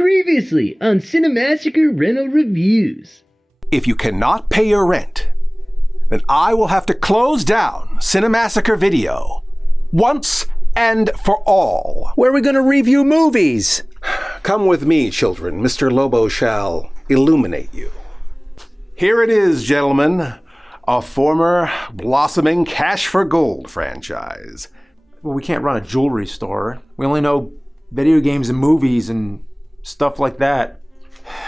Previously on Cinemassacre Rental Reviews. If you cannot pay your rent, then I will have to close down Cinemassacre Video. Once and for all. Where are we going to review movies? Come with me, children. Mr. Lobo shall illuminate you. Here it is, gentlemen. A former blossoming Cash for Gold franchise. Well, we can't run a jewelry store. We only know video games and movies and stuff like that.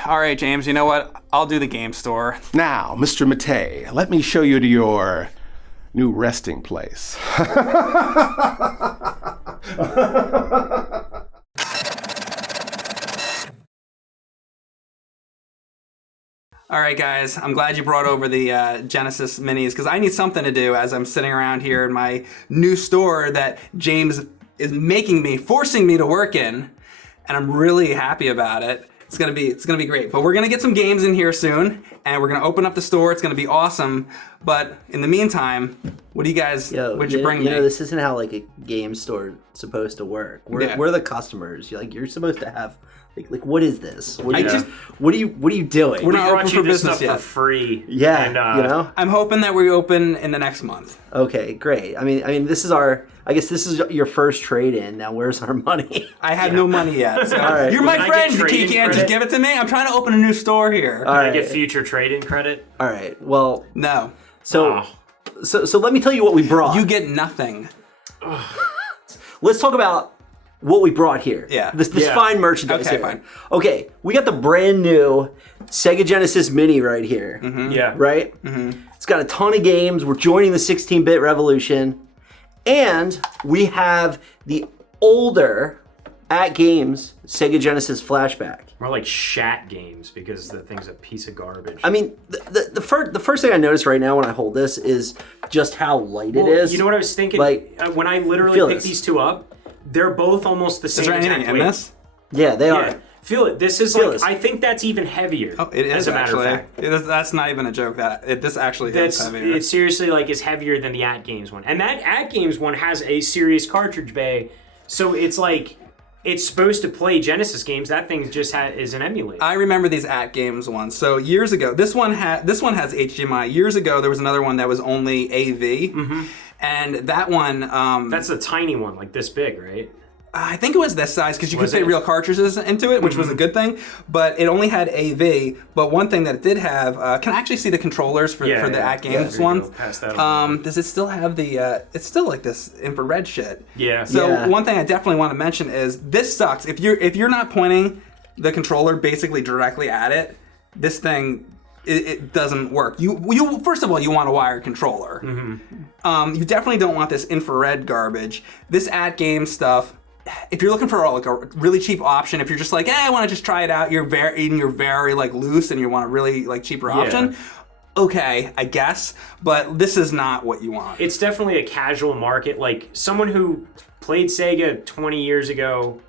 All right, James, you know what? I'll do the game store. Now, Mr. Matei, let me show you to your new resting place. All right, guys, I'm glad you brought over the Genesis Minis because I need something to do as I'm sitting around here in my new store that James is forcing me to work in, and I'm really happy about it. It's gonna be great. But we're gonna get some games in here soon, and we're gonna open up the store. It's gonna be awesome. But in the meantime, what do you guys? What'd you bring me? You know, this isn't how like a game store is supposed to work. We're the customers. You're supposed to have. Like what is this? What are you doing? We're not open for this business stuff yet. for free. Yeah, and, you know. I'm hoping that we open in the next month. Okay, great. I mean, this is I guess this is your first trade-in. Now, where's our money? I have no money yet. So. All right. You're my friend. You can't credit? just give it to me. I'm trying to open a new store here. All Can right. I get future trade-in credit? All right. Well, No. so let me tell you what we brought. You get nothing. Let's talk about what we brought here. Yeah. This fine merchandise Okay, here. fine. Okay, we got the brand new Sega Genesis Mini right here. Yeah. Right? It's got a ton of games. We're joining the 16-bit revolution. And we have the older At Games Sega Genesis Flashback. More like Shat games because the thing's a piece of garbage. I mean, the first thing I notice right now when I hold this is just how light it is. You know what I was thinking? Like, when I feel literally picked this. these two up, they're both almost the same. Is there anything exact in weight. this? Yeah, they are. Yeah. Feel it. This is Feel like, this. I think that's even heavier. Oh, it is as a matter actually. of fact. That's not even a joke. This actually is heavier. It seriously like is heavier than the At Games one. And that At Games one has a serious cartridge bay. So it's like, it's supposed to play Genesis games. That thing just is an emulator. I remember these At Games ones. So years ago, this one has HDMI. Years ago, there was another one that was only AV, and that one. That's a tiny one, like this big, right? I think it was this size because you could Was fit it? real cartridges into it, which was a good thing. But it only had AV. But one thing that it did have, can I actually see the controllers for the At Games ones? Pass that on. Does it still have the? It's still like this infrared shit. Yeah. So one thing I definitely want to mention is this sucks. If you're not pointing the controller basically directly at it, this thing. It doesn't work. You first of all, you want a wired controller. You definitely don't want this infrared garbage. This At Game stuff. If you're looking for like a really cheap option, if you're just like, I want to just try it out, you're very like loose and you want a really like cheaper option. Okay, I guess, but this is not what you want. It's definitely a casual market. Like someone who played Sega 20 years ago.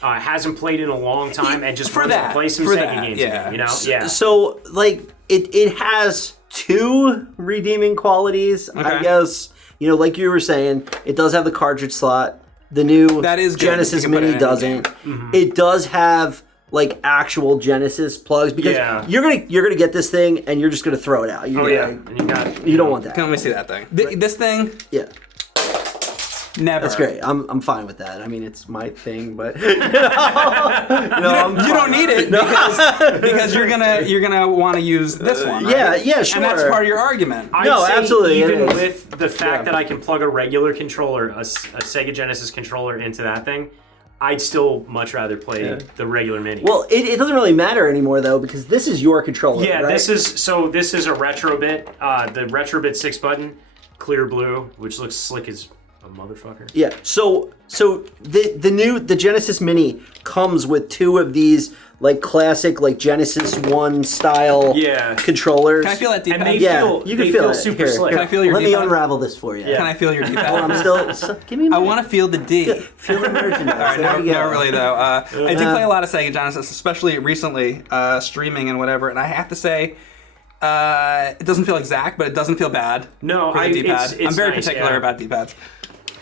Hasn't played in a long time and just wants to play some Sega games again, you know? Yeah. So, like, it has two redeeming qualities, I guess. You know, like you were saying, it does have the cartridge slot. The new Genesis Mini doesn't. It does have like actual Genesis plugs because you're gonna get this thing and you're just gonna throw it out. And you don't want that. Can we see that thing? This thing? Yeah. Never. That's great. I'm fine with that. I mean, it's my thing, but you don't need it because you're gonna want to use this one. Right? Yeah, sure. And that's part of your argument. No, absolutely. Even with the fact that I can plug a regular controller, a Sega Genesis controller into that thing, I'd still much rather play the regular Mini. Well, it doesn't really matter anymore though because this is your controller. Yeah, right? this is a Retrobit, the Retrobit 6-button, clear blue, which looks slick as a motherfucker. Yeah. So the Genesis Mini comes with two of these like classic like Genesis 1 style controllers. Can I feel that D-pad? And you can feel it. super Here, slick. Can I feel your Let D-pad? me unravel this for you. Can I feel your D-pad? I'm still. Give me. I want to feel the D. feel the merchandise. All right, There you go. not really though. I did play a lot of Sega Genesis, especially recently, streaming and whatever. And I have to say, it doesn't feel exact, but it doesn't feel bad. No, for the D-pad. it's I'm very nice, particular about D-pads.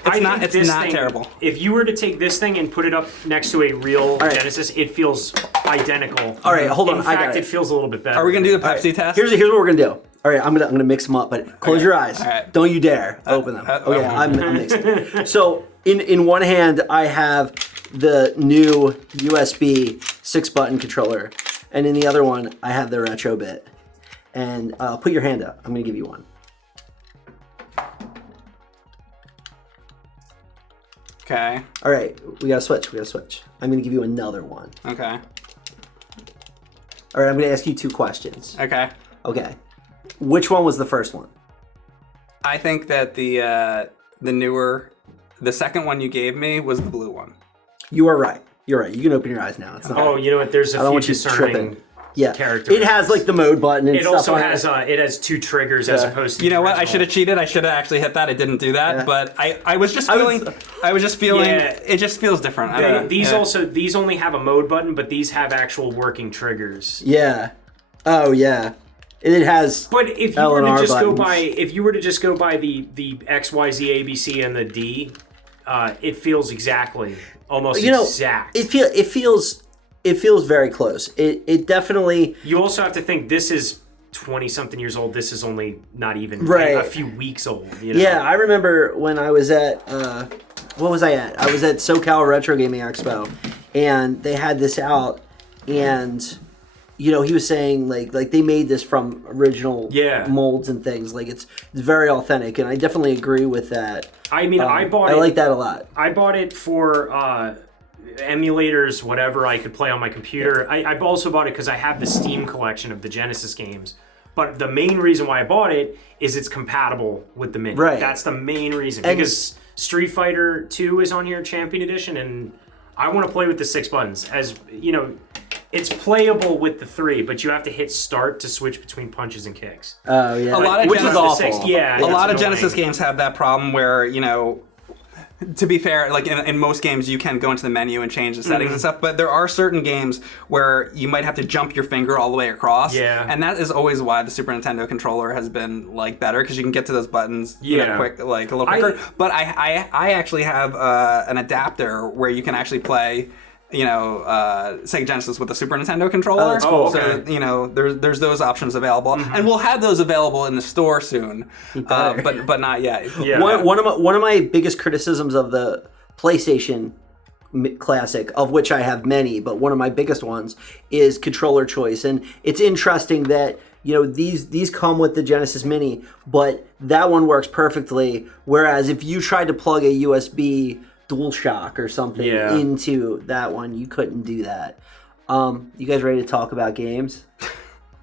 It's not terrible. If you were to take this thing and put it up next to a real Genesis, it feels identical. All right, hold on. In fact, it feels a little bit better. Are we gonna do the Pepsi test? Here's what we're gonna do. All right, I'm gonna mix them up, but close your eyes. All right. Don't you dare open them. Okay, I'm mixing. So in one hand, I have the new USB 6-button controller, and in the other one, I have the retro bit. And put your hand up. I'm gonna give you one. Okay. All right, we gotta switch. I'm gonna give you another one. Okay. All right, I'm gonna ask you 2 questions. Okay. Okay. Which one was the first one? I think that the second one you gave me was the blue one. You are right. You're right. You can open your eyes now. It's not. Oh, you know what? There's I a don't few want you discerning tripping. Yeah. characters. It has like the mode button and It stuff also on has it has 2 triggers as opposed to. You know the what? I original. should have cheated. I should have actually hit that. I didn't do that. Yeah. But I was just feeling. Yeah. It just feels different. I don't know. These only have a mode button, but these have actual working triggers. Yeah. Oh yeah. It has. But if you L were and to R just buttons. go by the X, Y, Z, A, B, C, and the D, it feels exactly almost exact. It feels very close. It definitely. You also have to think this is 20-something years old. This is only not even a few weeks old. You know? Yeah, I remember when I was at what was I at? I was at SoCal Retro Gaming Expo, and they had this out, and he was saying like they made this from original molds and things. Like it's very authentic, and I definitely agree with that. I mean, I like that a lot. I bought it for emulators, whatever I could play on my computer. I also bought it because I have the Steam collection of the Genesis games. But the main reason why I bought it is it's compatible with the Mini. Right. That's the main reason. And because Street Fighter 2 is on here, Champion Edition, and I want to play with the 6 buttons. As you know, it's playable with the 3, but you have to hit start to switch between punches and kicks. Oh yeah, A lot of which is Genesis, awful. a lot of Genesis games have that problem where to be fair, like in most games, you can go into the menu and change the settings and stuff, but there are certain games where you might have to jump your finger all the way across. Yeah. And that is always why the Super Nintendo controller has been like better, because you can get to those buttons quick, like a little quicker. But I actually have an adapter where you can actually play Sega Genesis with the Super Nintendo controller. Oh, that's cool. So, there's those options available. And we'll have those available in the store soon. But not yet. Yeah. One of my biggest criticisms of the PlayStation Classic, of which I have many, but one of my biggest ones is controller choice. And it's interesting that these come with the Genesis Mini, but that one works perfectly. Whereas if you tried to plug a USB DualShock or something into that one, you couldn't do that. You guys ready to talk about games?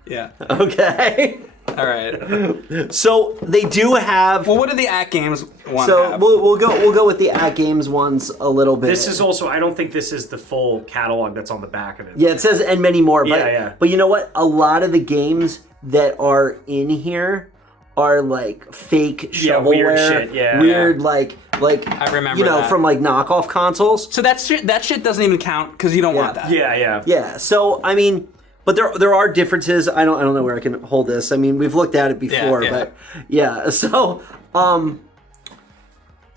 Yeah. Okay. All right. So they do have. Well, what do the At Games one So have? we'll go with the At Games ones a little bit. This is also, I don't think this is the full catalog that's on the back of it. Yeah, it says and many more. But, Yeah. But you know what? A lot of the games that are in here are like fake shovelware, weird shit, weird like I remember that. from like knockoff consoles. So that shit doesn't even count because you don't want that. Yeah. Yeah. So I mean, but there are differences. I don't know where I can hold this. I mean, we've looked at it before, but yeah. So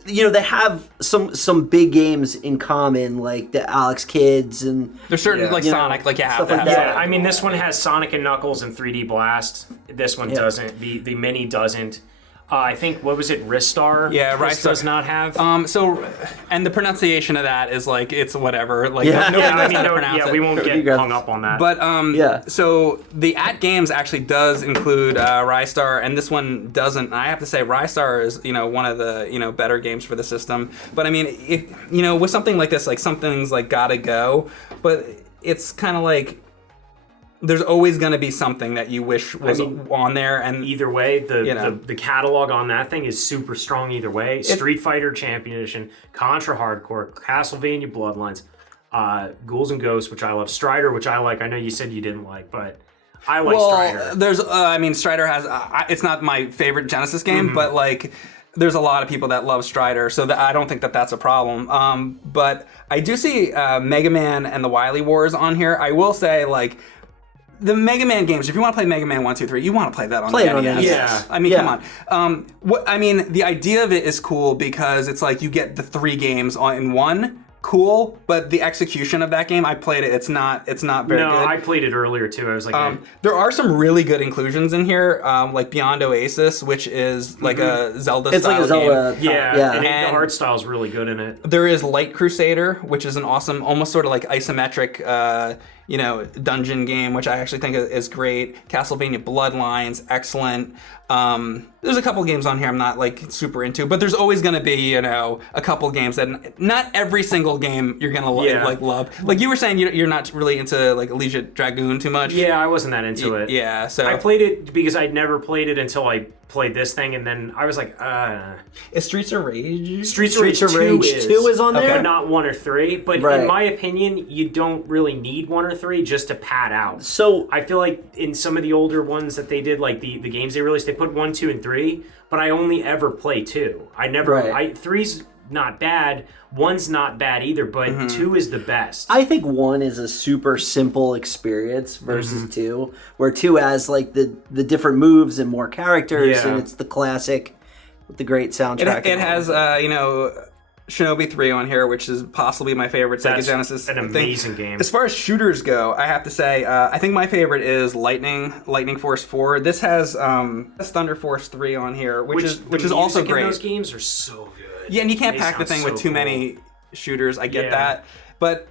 they have some big games in common, like the Alex Kids and There's certain like Sonic, like you have stuff to like have. that. Yeah, I mean, this one has Sonic and Knuckles and 3D Blast. This one doesn't. The Mini doesn't. I think, what was it, Ristar? Yeah, This Ristar does not have. And the pronunciation of that is like it's whatever. Like Yeah. nobody knows how to pronounce it. we won't get guys- hung up on that. But so the At Games actually does include Ristar, and this one doesn't. I have to say Ristar is one of the better games for the system. But I mean, with something like this, like something's like gotta go, but it's kind of like there's always going to be something that you wish was on there, and either way, the catalog on that thing is super strong either way. Street Fighter Champion Edition, Contra Hardcore, Castlevania Bloodlines, Ghouls and Ghosts, which I love, Strider, which I like. I know you said you didn't like, but I like Strider. There's Strider has it's not my favorite Genesis game, but like there's a lot of people that love Strider, so I don't think that that's a problem. But I do see Mega Man and the Wily Wars on here. I will say, like, the Mega Man games, if you want to play Mega Man 1, 2, 3, you want to play that on Play the it on NES. the Yeah. I mean, come on. The idea of it is cool because it's like you get the 3 games in one. Cool, but the execution of that game, I played it. It's not very good. No, I played it earlier too. I was like, there are some really good inclusions in here, like Beyond Oasis, which is like a Zelda. It's like a Zelda. game. and the art style is really good in it. There is Light Crusader, which is an awesome, almost sort of like isometric, dungeon game, which I actually think is great. Castlevania Bloodlines, excellent. There's a couple games on here I'm not like super into, but there's always going to be, a couple games that not every single game you're going to love. Like you were saying, you're not really into like Elysia Dragoon too much. Yeah, I wasn't that into it. Yeah, so I played it because I'd never played it until I played this thing, and then I was like, Is Streets of Rage? Streets of Rage 2 is on there? Okay. Not 1 or 3, but in my opinion, you don't really need 1 or 3 just to pad out. So I feel like in some of the older ones that they did, like the games they released, they put 1, 2, and 3, but I only ever play 2. I never, 3's not bad, 1's not bad either, but 2 is the best. I think 1 is a super simple experience versus 2, where 2 has like the different moves and more characters, and it's the classic with the great soundtrack. It has, Shinobi 3 on here, which is possibly my favorite Sega Genesis an amazing game. As far as shooters go, I have to say, I think my favorite is Lightning Force 4. This has Thunder Force 3 on here, which is also great. Those games are so good. Yeah, and you can't pack the thing with too many shooters. I get that, but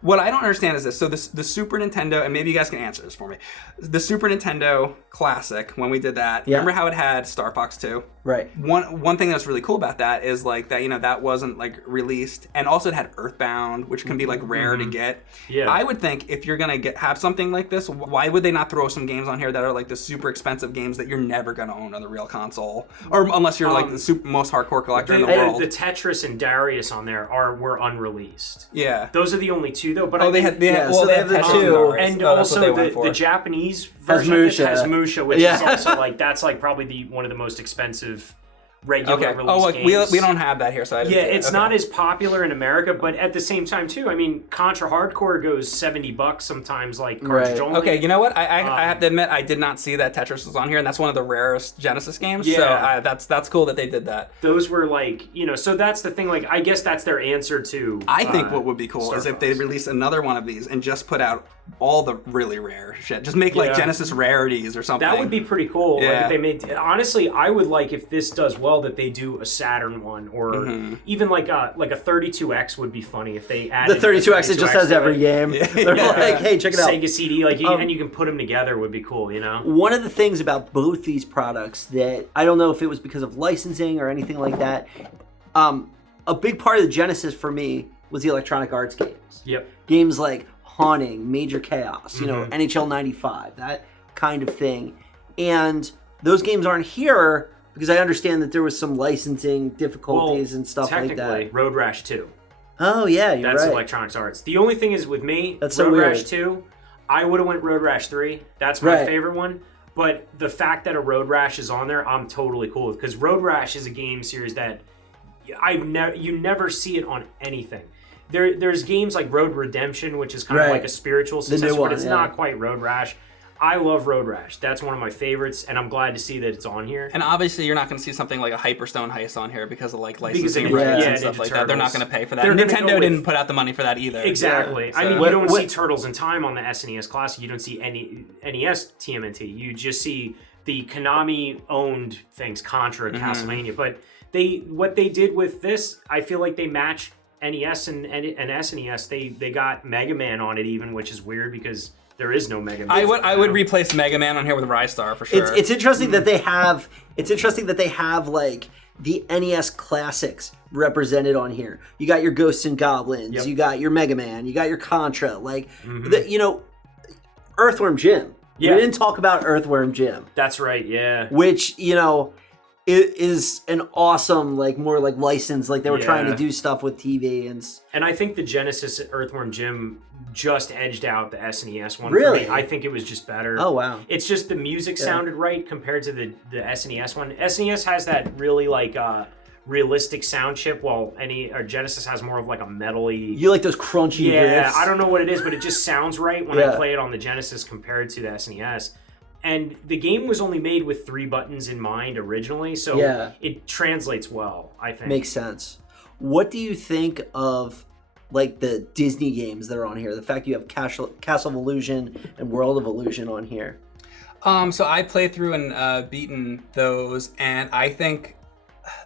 what I don't understand is this. So the Super Nintendo, and maybe you guys can answer this for me. The Super Nintendo Classic, when we did that, remember how it had Star Fox 2? Right. One thing that's really cool about that is like that that wasn't like released, and also it had Earthbound, which can be like rare to get. Yeah. I would think if you're gonna have something like this, why would they not throw some games on here that are like the super expensive games that you're never gonna own on the real console, or unless you're like the most hardcore collector in the world. The Tetris and Darius on there were unreleased. Yeah. Those are the only 2 though. But they have the 2, and also the Japanese version has Musha, which is also like that's like probably one of the most expensive regular release games. We don't have that here, so I didn't see it. It's not as popular in America, but at the same time too, I mean, Contra Hardcore goes $70 sometimes, like cartridge only. Okay, you know what? I have to admit, I did not see that Tetris was on here, and that's one of the rarest Genesis games. Yeah. So that's cool that they did that. Those were like, so that's the thing. Like, I guess that's their answer to. I think what would be cool is Star if they released another one of these and just put out all the really rare shit. Just make like Genesis rarities or something. That would be pretty cool. Yeah. Like if they made. Honestly, I would like if this does well that they do a Saturn one, or even like a 32X would be funny if they added the 32X. It just has every game. They're like, hey, check it out. Sega CD, like, and you can put them together would be cool. One of the things about both these products that I don't know if it was because of licensing or anything like that. A big part of the Genesis for me was the Electronic Arts games. Yep. Games like Haunting, Major Chaos, NHL 95, that kind of thing. And those games aren't here because I understand that there was some licensing difficulties and stuff like that. Technically, Road Rash 2. Oh, yeah, you're That's right. Electronic Arts. The only thing is with me, That's Road so weird. Rash 2, I would have went Road Rash 3. That's my favorite one. But the fact that a Road Rash is on there, I'm totally cool with, because Road Rash is a game series that you never see it on anything. There's games like Road Redemption, which is kind of like a spiritual successor, but it's not quite Road Rash. I love Road Rash. That's one of my favorites, and I'm glad to see that it's on here. And obviously, you're not going to see something like a Hyperstone Heist on here because of like licensing rights and stuff like that. They're not going to pay for that. Nintendo didn't put out the money for that either. Exactly. I mean, you don't see Turtles in Time on the SNES Classic. You don't see any NES TMNT. You just see the Konami-owned things, Contra, Castlevania. But what they did with this, I feel like they match NES and SNES. They got Mega Man on it even, which is weird because there is no Mega Man. I would replace Mega Man on here with Rystar for sure. It's interesting that they have. It's interesting that they have like the NES classics represented on here. You got your Ghosts and Goblins. You got your Mega Man. You got your Contra. Like Earthworm Jim. Yeah. We didn't talk about Earthworm Jim. That's right. Yeah. Which it is an awesome, like, more like license. Like they were trying to do stuff with TV and I think the Genesis Earthworm Jim just edged out the SNES one. Really? For me. I think it was just better. Oh wow! It's just the music sounded right compared to the SNES one. SNES has that really like realistic sound chip, while Genesis has more of like a metally. You like those crunchy riffs. I don't know what it is, but it just sounds right when I play it on the Genesis compared to the SNES. And the game was only made with 3 buttons in mind originally, so it translates well, I think. Makes sense. What do you think of like the Disney games that are on here? The fact you have Castle of Illusion and World of Illusion on here. So I played through and beaten those, and I think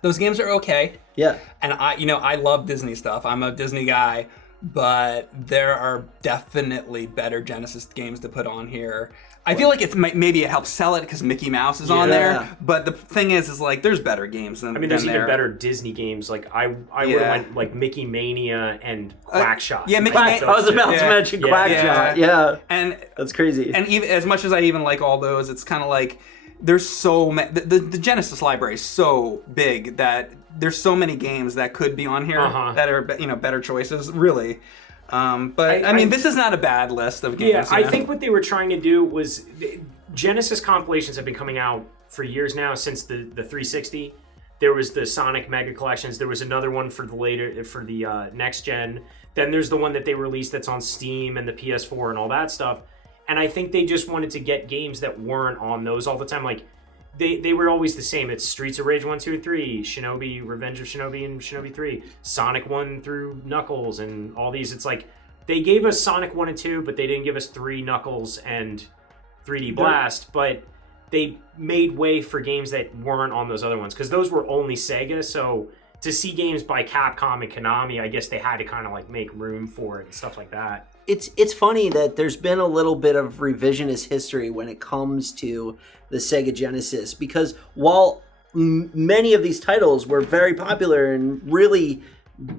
those games are okay. Yeah. And I love Disney stuff. I'm a Disney guy, but there are definitely better Genesis games to put on here. I feel like maybe it helps sell it because Mickey Mouse is on there. But the thing is like there's better games than. I mean, there's even better Disney games. Like I would have went like Mickey Mania and Quackshot. Mickey. I was about to mention Quackshot. Yeah, and that's crazy. And even as much as I even like all those, it's kind of like there's so many. The Genesis library is so big that there's so many games that could be on here that are better choices. Really. But I mean, this is not a bad list of games. Yeah, I think what they were trying to do was Genesis compilations have been coming out for years now, since the 360. There was the Sonic Mega Collections. There was another one for the next gen. Then there's the one that they released that's on Steam and the PS4 and all that stuff. And I think they just wanted to get games that weren't on those all the time. Like they were always the same. It's Streets of Rage 1, 2, 3, Shinobi, Revenge of Shinobi, and Shinobi 3, Sonic 1 through Knuckles, and all these. It's like they gave us Sonic 1 and 2, but they didn't give us 3 Knuckles and 3D Blast. But they made way for games that weren't on those other ones, because those were only Sega. So to see games by Capcom and Konami, I guess they had to kind of like make room for it and stuff like that. It's funny that there's been a little bit of revisionist history when it comes to the Sega Genesis, because while many of these titles were very popular and really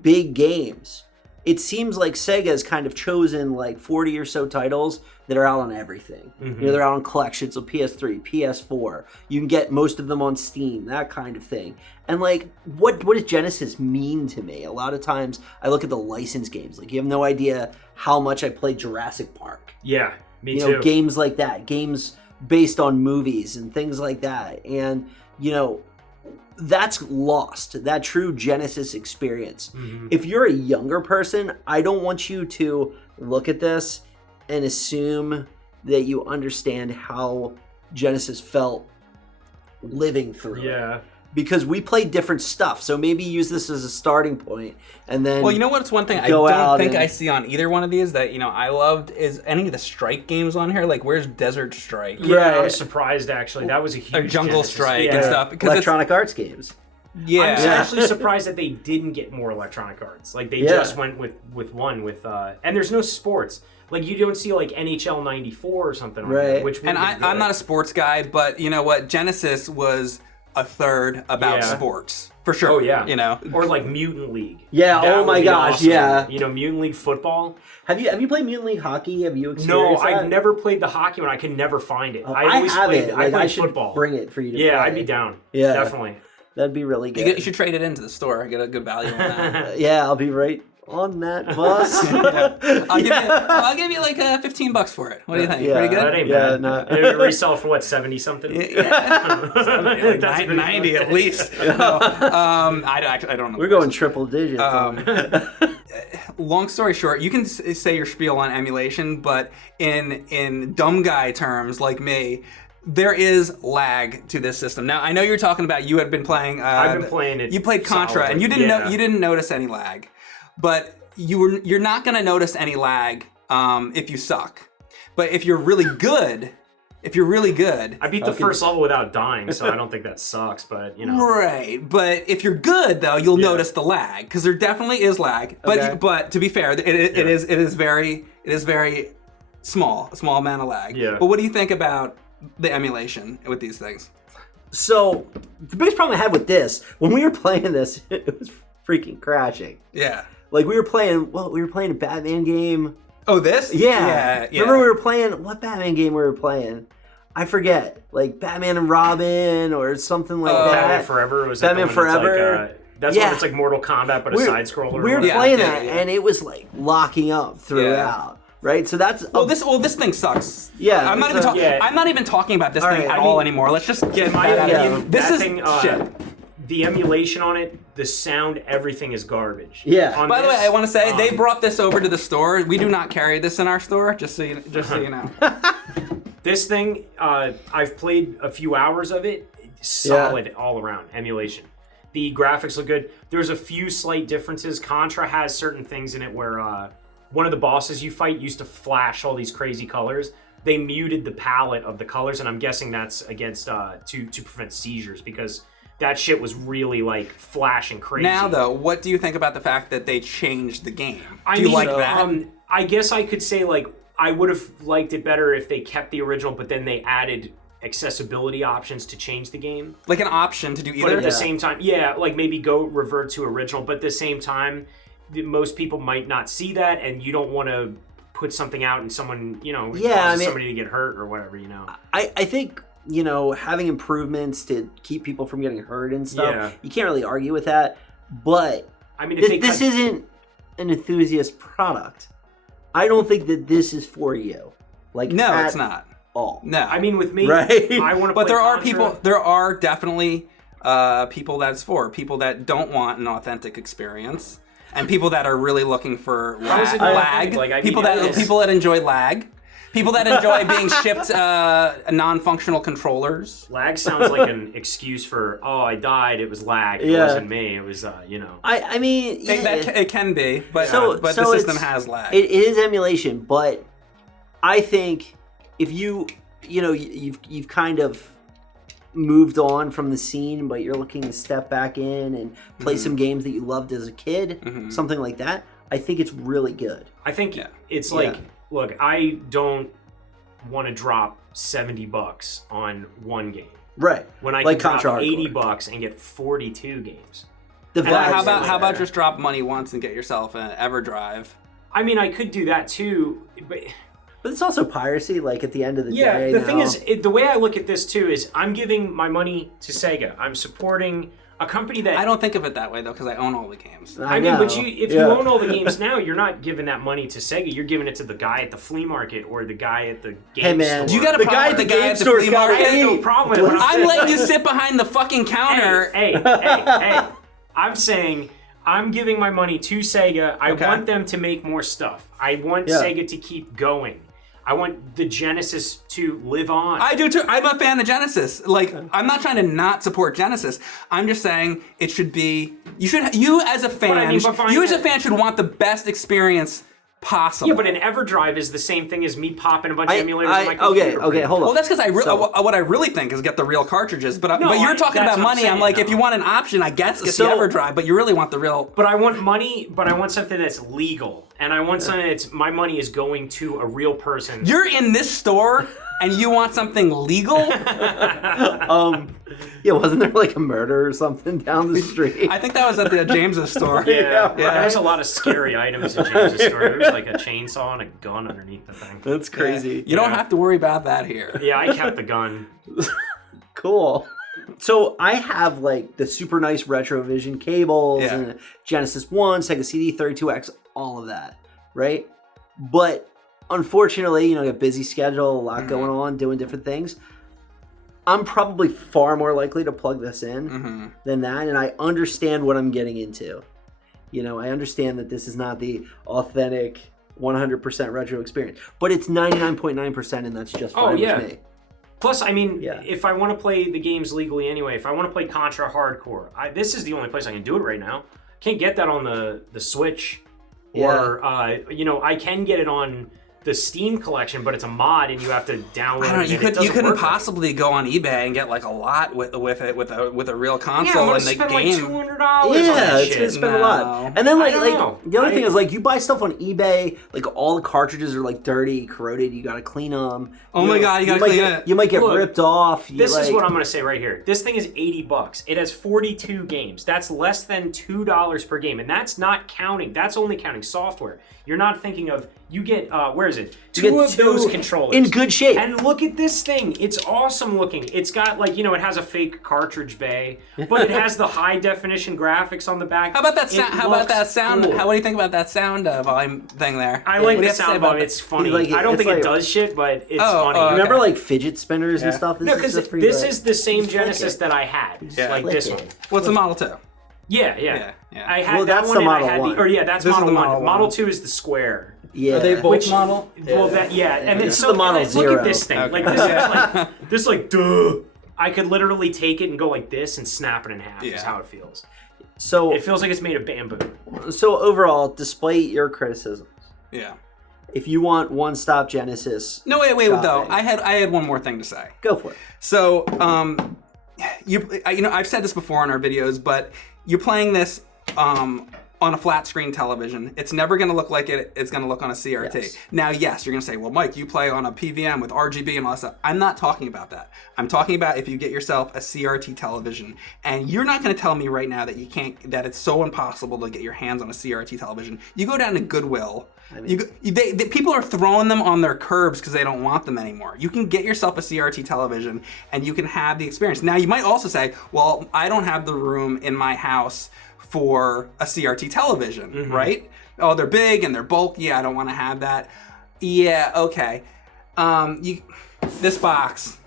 big games, it seems like Sega has kind of chosen like 40 or so titles that are out on everything. Mm-hmm. They're out on collections of PS3, PS4. You can get most of them on Steam, that kind of thing. And like, what does Genesis mean to me? A lot of times I look at the licensed games. Like, you have no idea how much I played Jurassic Park. Yeah, me too. Games like that. Games based on movies and things like that. And, that's lost, that true Genesis experience. Mm-hmm. If you're a younger person, I don't want you to look at this and assume that you understand how Genesis felt living through it. Because we played different stuff, so maybe use this as a starting point, and then. Well, you know what? It's one thing I don't think I see on either one of these that I loved is any of the Strike games on here. Like, where's Desert Strike? Yeah, I'm surprised actually. That was a huge. Or Jungle Genesis. Strike and stuff. Electronic Arts games. Yeah, I'm actually surprised that they didn't get more Electronic Arts. Like they just went with one with, and there's no sports. Like you don't see like NHL '94 or something. Right. Which and I'm not a sports guy, but you know what? Genesis was a third about sports for sure. Oh yeah, or like Mutant League. Yeah. That my gosh. Awesome. Yeah. Mutant League football. Have you played Mutant League hockey? Have you No, experienced that? I've never played the hockey one. I can never find it. I always have it. I played should football. Bring it for you to play. Yeah, I'd be down. Yeah, definitely. That'd be really good. You should trade it into the store. Get a good value on that. Yeah, I'll be right on that bus. I'll give you like $15 for it. What do you think? Pretty good? That ain't bad. No. It resell for what, 70 something? Like 90 at least. No, I don't know. We're going triple digits. Long story short, you can say your spiel on emulation, but in dumb guy terms like me, there is lag to this system. Now I know you're talking about you had been playing. I've been playing it. You played Contra, and you didn't notice any lag, but you're not going to notice any lag if you suck. But if you're really good, I beat the first level without dying, so I don't think that sucks. But right. But if you're good though, you'll notice the lag because there definitely is lag. But but to be fair, it is very small, a small amount of lag. Yeah. But what do you think about the emulation with these things? So the biggest problem I had with this, when we were playing this, it was freaking crashing. Yeah. Like we were playing a Batman game. Oh, this? Yeah. Remember we were playing, what Batman game we were playing? I forget. Like Batman and Robin or something like that. Batman Forever? Was Batman Forever? That's when it's like Mortal Kombat, but a side scroller. We were playing that, and it was like locking up throughout. Right, so that's. This thing sucks. Yeah, I'm not even talking about this thing at all anymore. Let's just get that out of this thing. the emulation on it, the sound, everything is garbage. Yeah. By the way, I want to say they brought this over to the store. We do not carry this in our store, just so you know. This thing, I've played a few hours of it. Solid all around emulation. The graphics look good. There's a few slight differences. Contra has certain things in it where one of the bosses you fight used to flash all these crazy colors. They muted the palette of the colors, and I'm guessing that's against to prevent seizures, because that shit was really like flashing crazy. Now, though, what do you think about the fact that they changed the game? Do you like that? I guess I could say like I would have liked it better if they kept the original, but then they added accessibility options to change the game. Like an option to do either? But at the same time, like maybe go revert to original, but at the same time, most people might not see that, and you don't want to put something out and someone, somebody to get hurt or whatever, I think, having improvements to keep people from getting hurt and stuff, you can't really argue with that. But I mean, this isn't an enthusiast product. I don't think that this is for you. Like, no, it's not. All. No. I mean, with me, right? I want to But play there are definitely people that's for. People that don't want an authentic experience. And people that are really looking for lag. People that enjoy lag. People that enjoy being shipped non-functional controllers. Lag sounds like an excuse for, I died, it was lag, it wasn't me, it was, I mean, it can be, but the system has lag. It is emulation, but I think if you've kind of moved on from the scene, but you're looking to step back in and play some games that you loved as a kid, something like that, I think it's really good. I think it's like, look, I don't want to drop $70 on one game. Right. When I like can drop Hardcore. $80 and get 42 games. How about just drop money once and get yourself an EverDrive? I mean, I could do that too, but it's also piracy, like at the end of the day. The thing is, the way I look at this too is I'm giving my money to Sega. I'm supporting a company that... I don't think of it that way though, because I own all the games. I mean, but if you own all the games now, you're not giving that money to Sega. You're giving it to the guy at the flea market or the guy at the game store. Do you got a problem with the guy at the flea market? I have no problem with it. I'm letting you sit behind the fucking counter. Hey. I'm saying... I'm giving my money to Sega. I want them to make more stuff. I want Sega to keep going. I want the Genesis to live on. I do too. I'm a fan of Genesis. Like, I'm not trying to not support Genesis. I'm just saying it should be. You as a fan should want the best experience possible. Yeah, but an EverDrive is the same thing as me popping a bunch of emulators on my computer. Okay, hold on. Well, that's because what I really think is get the real cartridges. But you're talking about money. I'm like, if you want an option, I guess get the EverDrive. But you really want the real. But I want money. But I want something that's legal, and I want something that's my money is going to a real person. You're in this store. And you want something legal? Wasn't there like a murder or something down the street? I think that was at the James's store. Yeah. There's a lot of scary items at James's store. There's like a chainsaw and a gun underneath the thing. That's crazy. Yeah. You don't have to worry about that here. Yeah, I kept the gun. Cool. So I have like the super nice Retrovision cables and Genesis 1, Sega CD 32X, all of that, right? But unfortunately, a busy schedule, a lot going on, doing different things. I'm probably far more likely to plug this in than that, and I understand what I'm getting into. I understand that this is not the authentic 100% retro experience, but it's 99.9%, and that's just fine with me. Plus, I mean, if I want to play the games legally anyway, if I want to play Contra Hardcore, this is the only place I can do it right now. Can't get that on the Switch, or I can get it on the Steam collection, but it's a mod and you have to download it. You couldn't possibly go on eBay and get like a lot with it with a real console and the spend game. Like $200 yeah, on it's gonna spend a lot. And then the other thing is like you buy stuff on eBay, like all the cartridges are like dirty, corroded. You gotta clean them. Oh my god, you gotta clean it. You might get ripped off. This is what I'm gonna say right here. This thing is $80. It has 42 games. That's less than $2 per game, and that's not counting. That's only counting software. You're not thinking of You get where is it? Two of those controllers in good shape. And look at this thing. It's awesome looking. It's got like, it has a fake cartridge bay, but it has the high definition graphics on the back. How about that sound? How about that sound? Cool. What do you think about that sound volume thing there? I like the sound volume. It's funny. I don't think it does shit, but it's funny. Remember like fidget spinners and stuff? No, because this is the same Genesis that I had. Like this one. What's the Model 2? Yeah. I had that that's one the Model 1. That's Model 1. Model 2 is the square. Yeah. Are they both model? Well, and this is the Model Zero. Look at this thing. Okay. Like this is like, duh. I could literally take it and go like this and snap it in half. Is how it feels. So it feels like it's made of bamboo. So overall, despite your criticisms, yeah. If you want one-stop Genesis, no, wait, though. I had one more thing to say. Go for it. So, I've said this before in our videos, but you're playing this on a flat screen television. It's never going to look like it's going to look on a CRT. Yes. Now, yes, you're going to say, well, Mike, you play on a PVM with RGB and all that stuff. I'm not talking about that. I'm talking about if you get yourself a CRT television, and you're not going to tell me right now that you can't, that it's so impossible to get your hands on a CRT television. You go down to Goodwill. People are throwing them on their curbs because they don't want them anymore. You can get yourself a CRT television and you can have the experience. Now, you might also say, well, I don't have the room in my house for a CRT television, right? Oh, they're big and they're bulky. I don't want to have that. Yeah, okay. This box.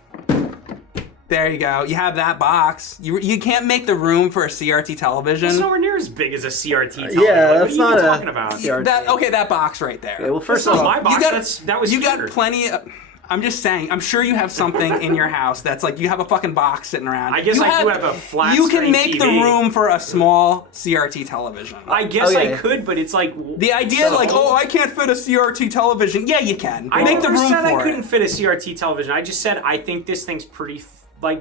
There you go. You have that box. You can't make the room for a CRT television. It's nowhere near as big as a CRT television. Yeah, that's what are you not talking about? CRT. That box right there. Yeah, well, first of all, my box. You got plenty of... I'm just saying, I'm sure you have something in your house that's like, you have a fucking box sitting around. I guess I do have a flat You can screen make TV. the room for a small CRT television. I guess I could, but it's like... The idea I can't fit a CRT television. Yeah, you can. I make the room said for I couldn't fit a CRT television. I just said I think this thing's pretty,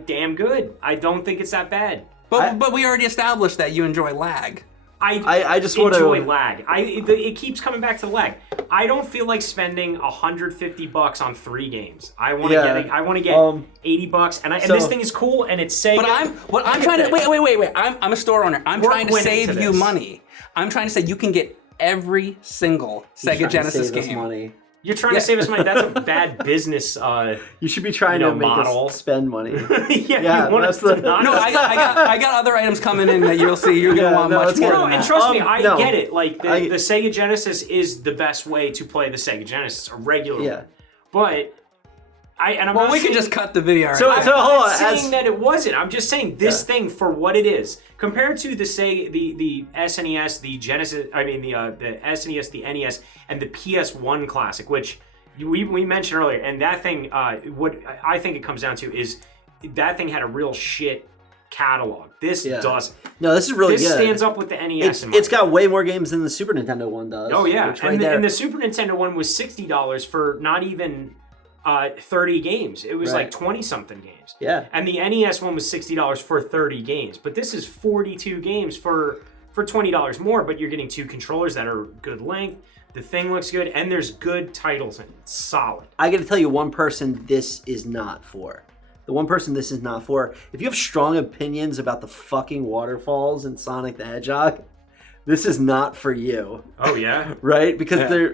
damn good. I don't think it's that bad. But we already established that you enjoy lag. I just enjoy lag. It keeps coming back to the lag. I don't feel like spending $150 on 3 games. I want to get $80, and this thing is cool, and it's Sega. But I'm trying to wait. I'm a store owner. I'm trying to save you money. I'm trying to say you can get every single Sega Genesis game. Money. You're trying to save us money. That's a bad business. You should be trying to make us spend money. Yeah, that's the. No, I got other items coming in that you'll see. You're gonna want much more. No, and trust me, I get it. Like the Sega Genesis is the best way to play the Sega Genesis regularly. Yeah, but we could just cut the video. So hold on. I'm not saying that it wasn't. I'm just saying this thing for what it is compared to the Sega, the SNES, the Genesis. I mean the SNES, the NES, and the PS1 Classic, which we mentioned earlier. And that thing, what I think it comes down to is that thing had a real shit catalog. This doesn't. No, this is really good. This stands up with the NES. It's got way more games than the Super Nintendo one does. Oh yeah, and the Super Nintendo one was $60 for not even 30 games. It was like 20-something games. Yeah. And the NES one was $60 for 30 games. But this is 42 games for $20 more, but you're getting 2 controllers that are good length. The thing looks good, and there's good titles in it. It's solid. I got to tell you one person this is not for. The one person this is not for. If you have strong opinions about the fucking waterfalls in Sonic the Hedgehog, this is not for you. Oh, yeah? Right? Because they're...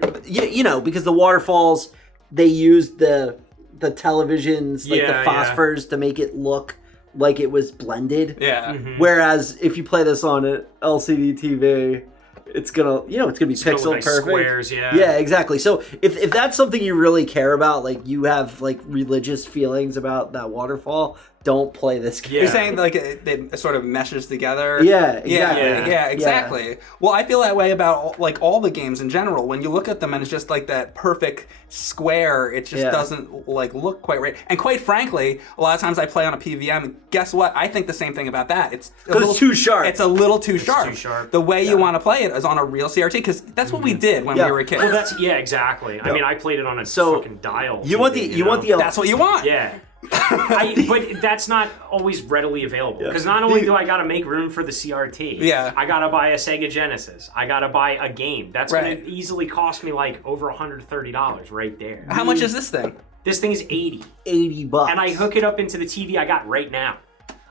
because the waterfalls... They used the televisions, like the phosphors, to make it look like it was blended. Yeah. Mm-hmm. Whereas if you play this on an LCD TV, it's gonna be pixel like perfect. Squares, Yeah, exactly. So if that's something you really care about, like you have like religious feelings about that waterfall, don't play this game. You're saying like it sort of meshes together. Yeah, exactly. Yeah, exactly. Yeah. Well, I feel that way about all the games in general. When you look at them and it's just like that perfect square, it just doesn't like look quite right. And quite frankly, a lot of times I play on a PVM, and guess what? I think the same thing about that. It's too sharp. It's a little too sharp. Too sharp. The way you want to play it is on a real CRT, because that's what we did when we were kids. Well, exactly. I mean, I played it on a fucking dial. You want the that's what you want. Yeah. But that's not always readily available, because not only do I gotta make room for the CRT, I gotta buy a Sega Genesis, I gotta buy a game that's gonna easily cost me like over $130 right there. How much is this thing? This thing is $80, and I hook it up into the TV I got right now.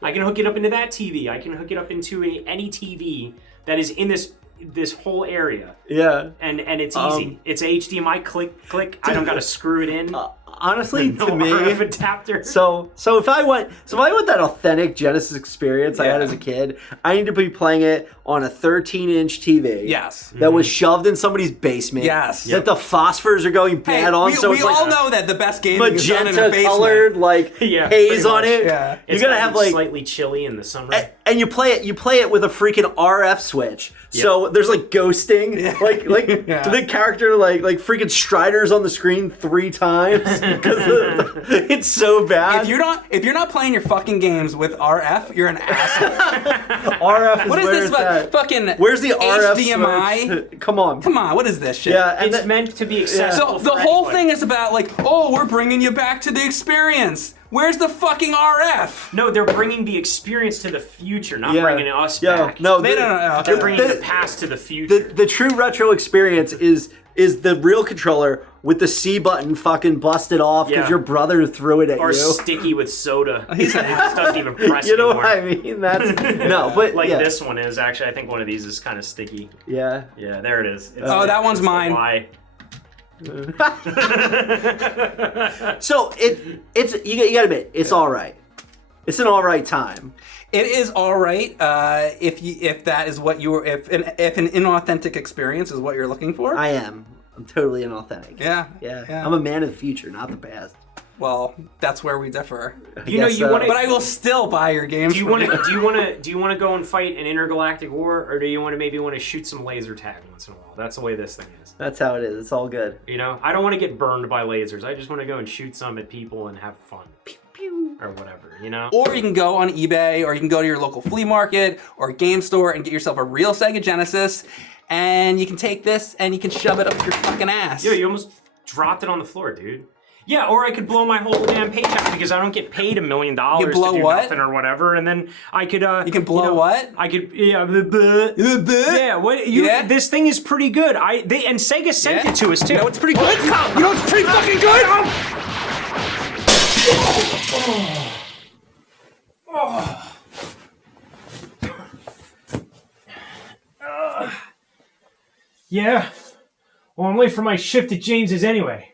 I can hook it up into that TV. I can hook it up into any TV that is in this this whole area. Yeah. And it's easy. It's HDMI click. I don't got to screw it in. Honestly, no to me, RF adapter. So if I want that authentic Genesis experience I had as a kid, I need to be playing it on a 13-inch TV. Yes. That was shoved in somebody's basement. Yes. That the phosphors are going bad on. We all know that the best gaming is done in a magenta basement. colored haze on it. Yeah. You're gonna have slightly chilly in the summer. And you play it with a freaking RF switch. Yep. So there's ghosting, the character like freaking Strider's on the screen 3 times because it's so bad. If you're not playing your fucking games with RF, you're an asshole. RF is what is where this it's at. fucking Where's the RF HDMI? switch? Come on, what is this shit? Yeah, it's meant to be accessible. So the whole thing is about we're bringing you back to the experience. Where's the fucking RF? No, they're bringing the experience to the future, not bringing us back. No, they're bringing the past to the future. The true retro experience is the real controller with the C button fucking busted off because your brother threw it at you. Or sticky with soda. It just doesn't even press You know anymore. what I mean? That's but this one is actually. I think one of these is kind of sticky. Yeah. Yeah, there it is. That one's mine. So it's you gotta admit it's all right. It's an all right time. It is all right if that is what you if an inauthentic experience is what you're looking for. I'm totally inauthentic. Yeah. I'm a man of the future, not the past. Well, that's where we differ. But I will still buy your games. Do you want to go and fight an intergalactic war, or do you want to shoot some laser tag once in a while? That's the way this thing is. That's how it is. It's all good. I don't want to get burned by lasers. I just want to go and shoot some at people and have fun. Pew, pew. Or whatever, Or you can go on eBay, or you can go to your local flea market or game store and get yourself a real Sega Genesis, and you can take this and you can shove it up your fucking ass. Yo, you almost dropped it on the floor, dude. Yeah, or I could blow my whole damn paycheck because I don't get paid $1 million to do nothing or whatever, and then I could. You can blow what? I could. Yeah. Yeah. What? This thing is pretty good. And Sega sent it to us too. You know what's pretty good? You know what's pretty fucking good? Yeah. Well, I'm late for my shift at James's anyway.